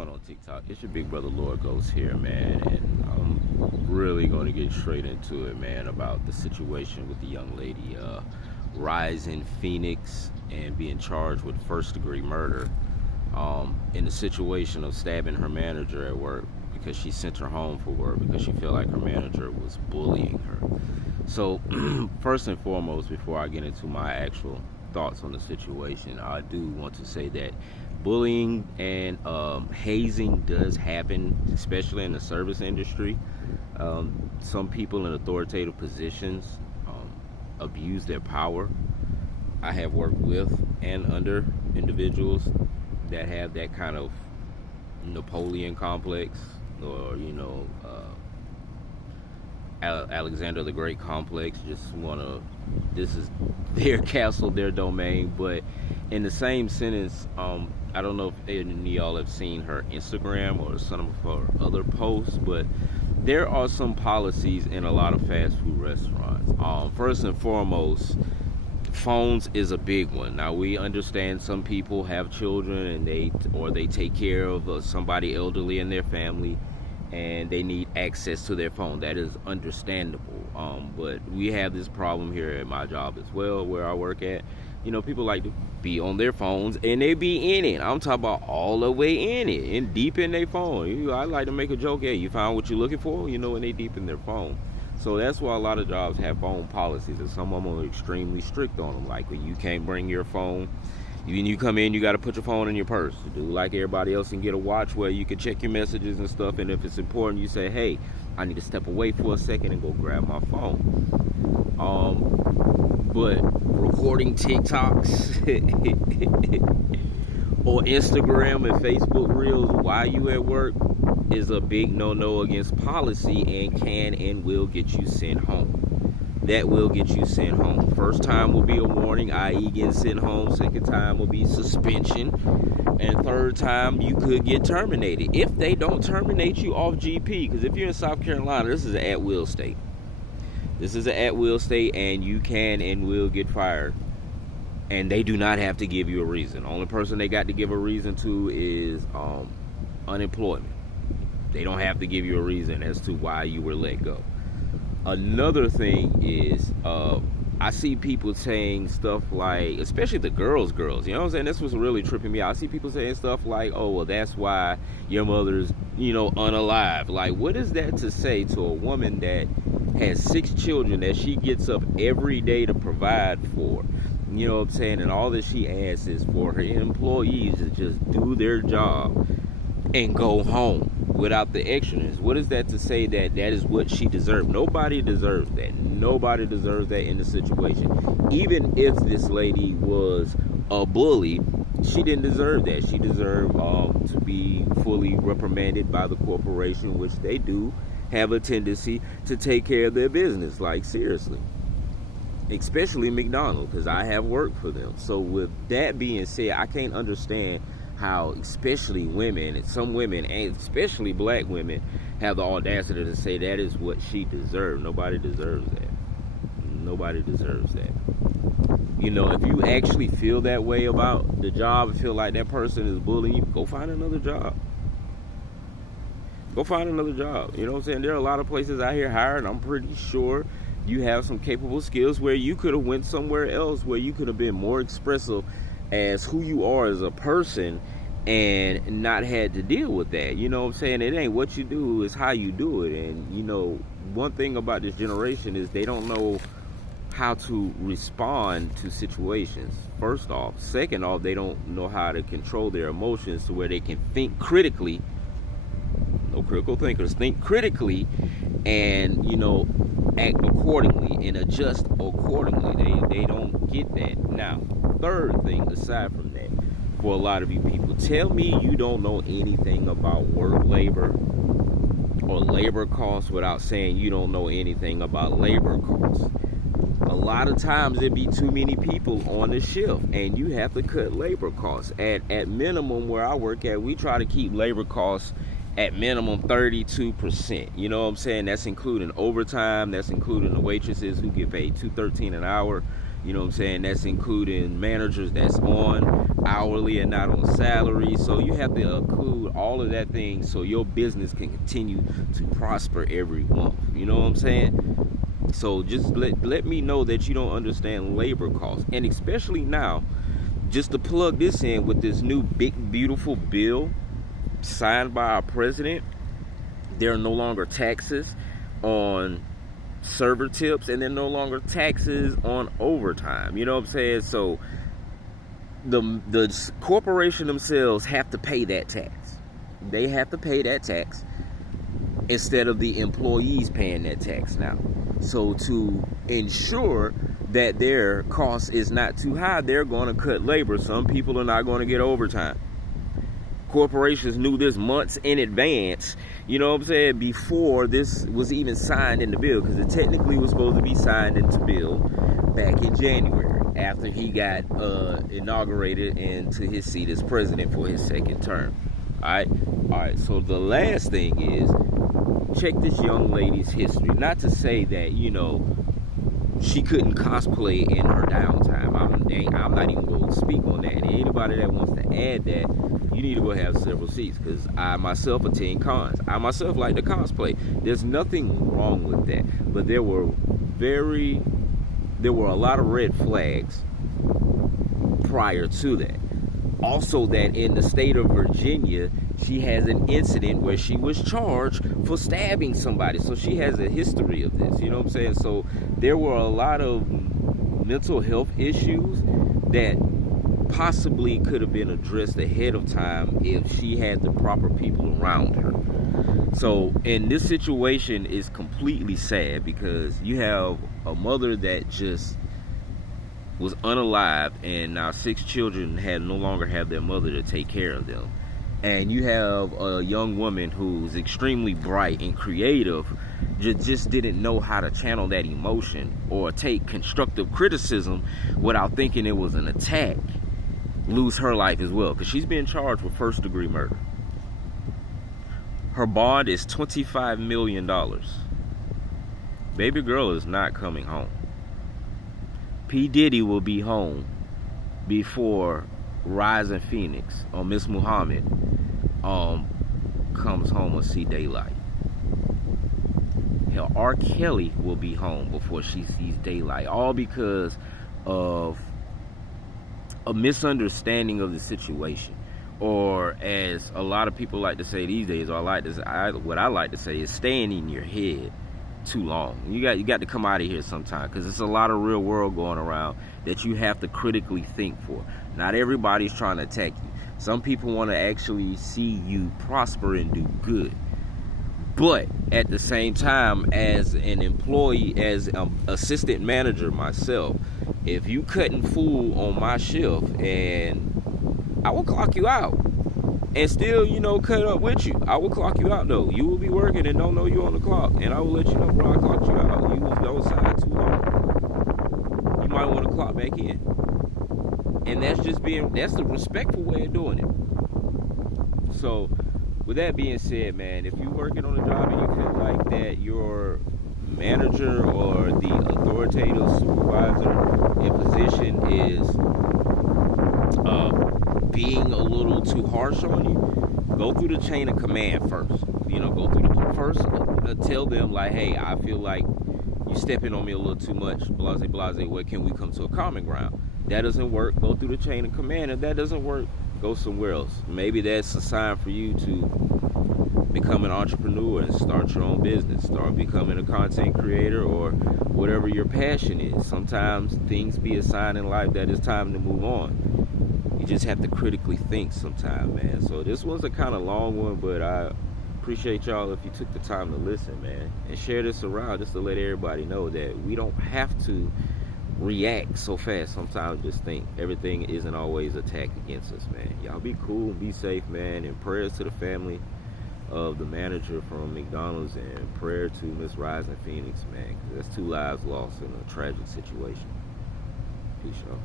going on TikTok? It's your big brother Lord Ghost here, man, and I'm really going to get straight into it, man, about the situation with the young lady rising Phoenix and being charged with first-degree murder in the situation of stabbing her manager at work because she sent her home for work because she felt like her manager was bullying her. So, first and foremost, before I get into my actual thoughts on the situation, I do want to say that bullying and hazing does happen, especially in the service industry. Some people in authoritative positions abuse their power. I have worked with and under individuals that have that kind of Napoleon complex, or Alexander the Great complex. Just this is their castle, their domain. But in the same sentence, I don't know if any of y'all have seen her Instagram or some of her other posts, but there are some policies in a lot of fast food restaurants. First and foremost, phones is a big one. Now, we understand some people have children and they take care of somebody elderly in their family, and they need access to their phone. That is understandable. But we have this problem here at my job as well, where I work at. People like to be on their phones, and they be in it. I'm talking about all the way in it and deep in their phone. I like to make a joke. Hey, you found what you're looking for? And they deep in their phone. So that's why a lot of jobs have phone policies, and some of them are extremely strict on them. Like, when you can't bring your phone, when you come in, you got to put your phone in your purse. Do like everybody else and get a watch where you can check your messages and stuff. And if it's important, you say, hey, I need to step away for a second and go grab my phone. But recording TikToks or Instagram and Facebook Reels while you at work is a big no-no against policy, and can and will get you sent home. That will get you sent home. First time will be a warning, i.e. getting sent home. Second time will be suspension. And third time, you could get terminated if they don't terminate you off GP. Because if you're in South Carolina, this is an at-will state. This is an at-will state, and you can and will get fired. And they do not have to give you a reason. The only person they got to give a reason to is unemployment. They don't have to give you a reason as to why you were let go. Another thing is, I see people saying stuff like, especially the girls, you know what I'm saying? This was really tripping me out. I see people saying stuff like, oh, well, that's why your mother's, unalive. Like, what is that to say to a woman that has 6 children that she gets up every day to provide for? You know what I'm saying? And all that she asks is for her employees to just do their job and go home without the extras. What is that to say that is what she deserved? Nobody deserves that. Nobody deserves that in the situation. Even if this lady was a bully, she didn't deserve that. She deserved to be fully reprimanded by the corporation, which they do have a tendency to take care of their business. Like, seriously. Especially McDonald's, because I have worked for them. So with that being said, I can't understand how especially women, and some women, and especially black women, have the audacity to say that is what she deserved. Nobody deserves that. Nobody deserves that. If you actually feel that way about the job and feel like that person is bullying you, go find another job. Go find another job. You know what I'm saying? There are a lot of places out here hiring. I'm pretty sure you have some capable skills where you could have went somewhere else, where you could have been more expressive as who you are as a person and not had to deal with that. You know what I'm saying? It ain't what you do, it's how you do it. And one thing about this generation is they don't know how to respond to situations, first off. Second off, they don't know how to control their emotions to where they can think critically. No critical thinkers. Think critically and act accordingly and adjust accordingly. They don't get that. Now, third thing aside from that, for a lot of you people, tell me you don't know anything about work labor or labor costs without saying you don't know anything about labor costs. A lot of times there be too many people on the shift, and you have to cut labor costs. At minimum, where I work at, we try to keep labor costs at minimum 32%. You know what I'm saying? That's including overtime. That's including the waitresses who get paid $2.13 an hour. You know what I'm saying? That's including managers that's on hourly and not on salary. So you have to include all of that thing so your business can continue to prosper every month. You know what I'm saying? So just let me know that you don't understand labor costs. And especially now, just to plug this in with this new big beautiful bill signed by our president, there are no longer taxes on server tips, and there are no longer taxes on overtime. You know what I'm saying? So the corporation themselves have to pay that tax. They have to pay that tax instead of the employees paying that tax now. So to ensure that their cost is not too high, they're going to cut labor. Some people are not going to get overtime. Corporations knew this months in advance, you know what I'm saying, before this was even signed in the bill, because it technically was supposed to be signed into bill back in January after he got inaugurated into his seat as president for his second term. All right, so the last thing is, check this young lady's history. Not to say that, you know, she couldn't cosplay in her downtime. I'm not even going to speak on that. And anybody that wants to add that, you need to go have several seats, because I myself attend cons. I myself like to cosplay. There's nothing wrong with that. But there were a lot of red flags prior to that. Also, that in the state of Virginia, she has an incident where she was charged for stabbing somebody. So she has a history of this, you know what I'm saying? So there were a lot of mental health issues that possibly could have been addressed ahead of time if she had the proper people around her. So, and this situation is completely sad, because you have a mother that just was unalived, and now 6 children no longer have their mother to take care of them. And you have a young woman who's extremely bright and creative, just didn't know how to channel that emotion or take constructive criticism without thinking it was an attack, lose her life as well, because she's being charged with first-degree murder. Her bond is $25 million. Baby girl is not coming home. P. Diddy will be home before Rising Phoenix, or Miss Muhammad, comes home or see daylight. Hell, R. Kelly will be home before she sees daylight, all because of a misunderstanding of the situation, or as a lot of people like to say these days, or what I like to say is staying in your head too long. You got to come out of here sometime, because it's a lot of real world going around that you have to critically think for. Not everybody's trying to attack you. Some people want to actually see you prosper and do good. But at the same time, as an employee, as an assistant manager myself, if you cutting fool on my shift, and I will clock you out and still, you know, cut up with you. I will clock you out, though. You will be working and don't know you on the clock, and I will let you know, bro, I clocked you out. You was outside too long. You might want to clock back in. And that's the respectful way of doing it. So, with that being said, man, if you're working on a job and you feel like that your manager or the authoritative supervisor in position is being a little too harsh on you, go through the chain of command first. You know, go through the first, tell them, like, hey, I feel like you stepping on me a little too much, blase, where can we come to a common ground? That doesn't work, go through the chain of command. If that doesn't work, go somewhere else. Maybe that's a sign for you to become an entrepreneur and start your own business, start becoming a content creator, or whatever your passion is. Sometimes things be a sign in life that it's time to move on. You just have to critically think sometime, man. So this was a kind of long one, but I appreciate y'all if you took the time to listen, man, and share this around just to let everybody know that we don't have to react so fast. Sometimes just think everything isn't always attacked against us, man. Y'all be cool, be safe, man, and prayers to the family of the manager from McDonald's, and prayer to Miss Rising Phoenix, man, 'cause that's 2 lives lost in a tragic situation. Peace, y'all.